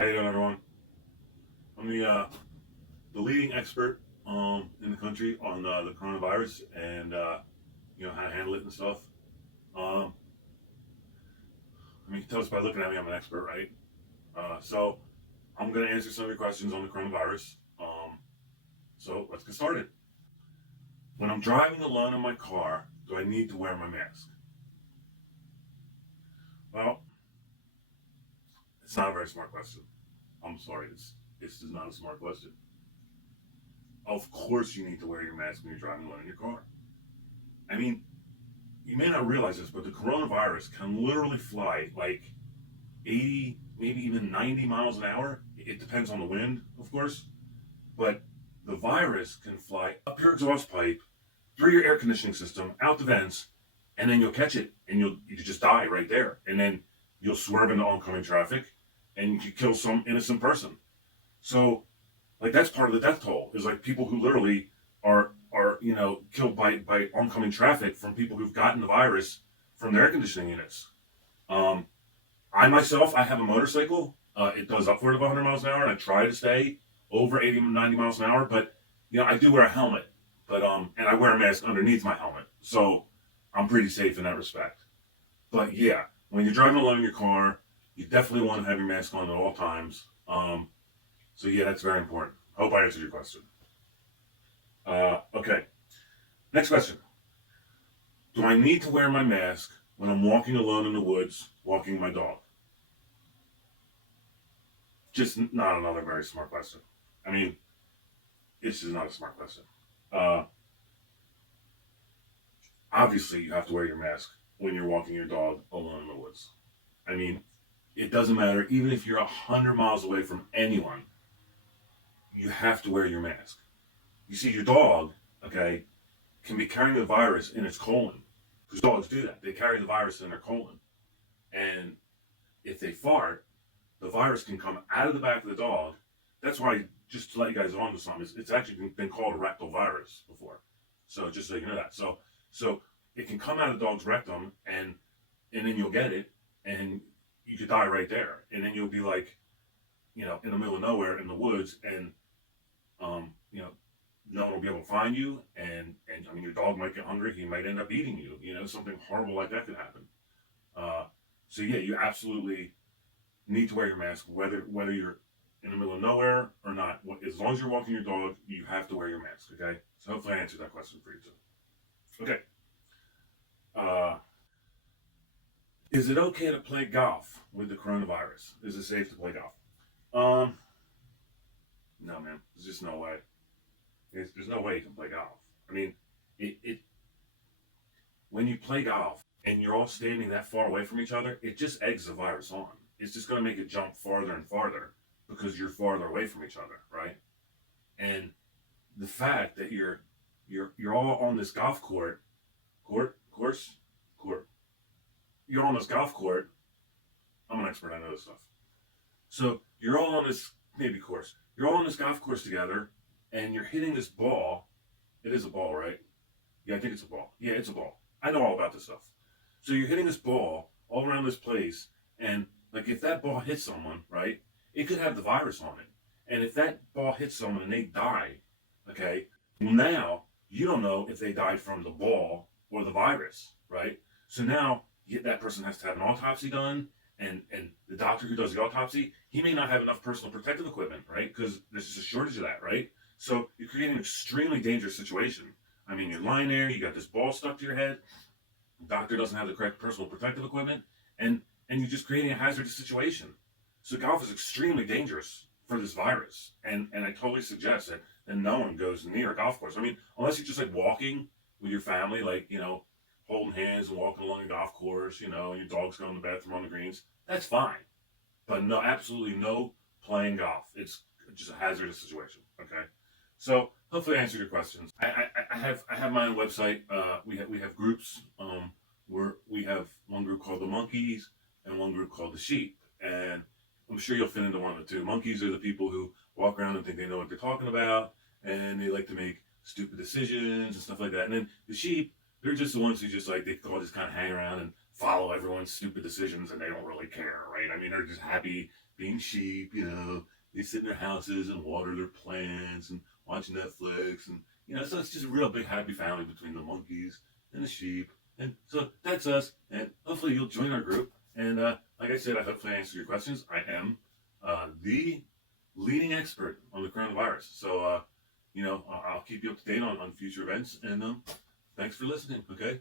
How you doing, everyone? I'm the leading expert in the country on the coronavirus and how to handle it and stuff. Um, I mean, you can tell us by looking at me, I'm an expert, right? So I'm going to answer some of your questions on the coronavirus. So let's get started. When I'm driving alone in my car, do I need to wear my mask? Well, it's not a very smart question. I'm sorry, this is not a smart question. Of course, you need to wear your mask when you're driving alone in your car. I mean, you may not realize this, but the coronavirus can literally fly like 80, maybe even 90 miles an hour. It depends on the wind, of course. But the virus can fly up your exhaust pipe, through your air conditioning system, out the vents, and then you'll catch it and you just die right there. And then you'll swerve into oncoming traffic and you could kill some innocent person. So like that's part of the death toll is like people who literally are killed by oncoming traffic from people who've gotten the virus from their air conditioning units. Um, I myself, I have a motorcycle. It does upward of 100 miles an hour, and I try to stay over 80, 90 miles an hour. But I do wear a helmet, but and I wear a mask underneath my helmet, so I'm pretty safe in that respect. But yeah, when you're driving alone in your car, you definitely want to have your mask on at all times. So yeah, that's very important. Hope I answered your question. Okay, next question. Do I need to wear my mask when I'm walking alone in the woods, walking my dog? Just not another very smart question. I mean, it's just not a smart question. Uh, Obviously, you have to wear your mask when you're walking your dog alone in the woods. I mean, it doesn't matter. Even if you're 100 miles away from anyone, you have to wear your mask. You see, your dog, okay, can be carrying the virus in its colon. Because dogs do that. They carry the virus in their colon. And if they fart, the virus can come out of the back of the dog. That's why, just to let you guys on to something, it's actually been called a rectal virus before. So just so you know that. So it can come out of the dog's rectum, and then you'll get it, and you could die right there, and then you'll be like, in the middle of nowhere in the woods, and um, you know, no one will be able to find you, and I mean, your dog might get hungry, he might end up eating you. Something horrible like that could happen. Uh, so yeah, you absolutely need to wear your mask, whether you're in the middle of nowhere or not. As long as you're walking your dog, you have to wear your mask. Okay. So hopefully I answered that question for you too. Okay. Uh, is it okay to play golf with the coronavirus? Is it safe to play golf? Um, no, man. There's just no way. There's no way you can play golf. I mean, it when you play golf and you're all standing that far away from each other, it just eggs the virus on. It's just going to make it jump farther and farther because you're farther away from each other, right? And the fact that you're all on this golf court, you're on this golf court. I'm an expert. I know this stuff. So you're all on this maybe course. You're all on this golf course together, and you're hitting this ball. It is a ball, right? Yeah, I think it's a ball. Yeah, it's a ball. I know all about this stuff. So you're hitting this ball all around this place, and like if that ball hits someone, right, it could have the virus on it. And if that ball hits someone and they die, okay, well now you don't know if they died from the ball or the virus, right? So now that person has to have an autopsy done, and the doctor who does the autopsy, he may not have enough personal protective equipment, right? Because there's just a shortage of that, right? So you're creating an extremely dangerous situation. I mean, you're lying there, you got this ball stuck to your head, the doctor doesn't have the correct personal protective equipment, and you're just creating a hazardous situation. So golf is extremely dangerous for this virus, and I totally suggest that no one goes near a golf course. I mean, unless you're just like walking with your family, like holding hands and walking along a golf course, and your dog's going to the bathroom on the greens. That's fine, but no, absolutely no playing golf. It's just a hazardous situation. Okay. So hopefully I answered your questions. I have my own website. We have groups. Where we have one group called the monkeys and one group called the sheep. And I'm sure you'll fit into one of the two. Monkeys are the people who walk around and think they know what they're talking about, and they like to make stupid decisions and stuff like that. And then the sheep, they're just the ones who just like they all just kind of hang around and follow everyone's stupid decisions and they don't really care, right? I mean, they're just happy being sheep, you know. They sit in their houses and water their plants and watch Netflix, and so it's just a real big happy family between the monkeys and the sheep. And so that's us, and hopefully you'll join our group. And like I said, I hopefully answered your questions. I am the leading expert on the coronavirus, so I'll keep you up to date on future events. And thanks for listening. Okay.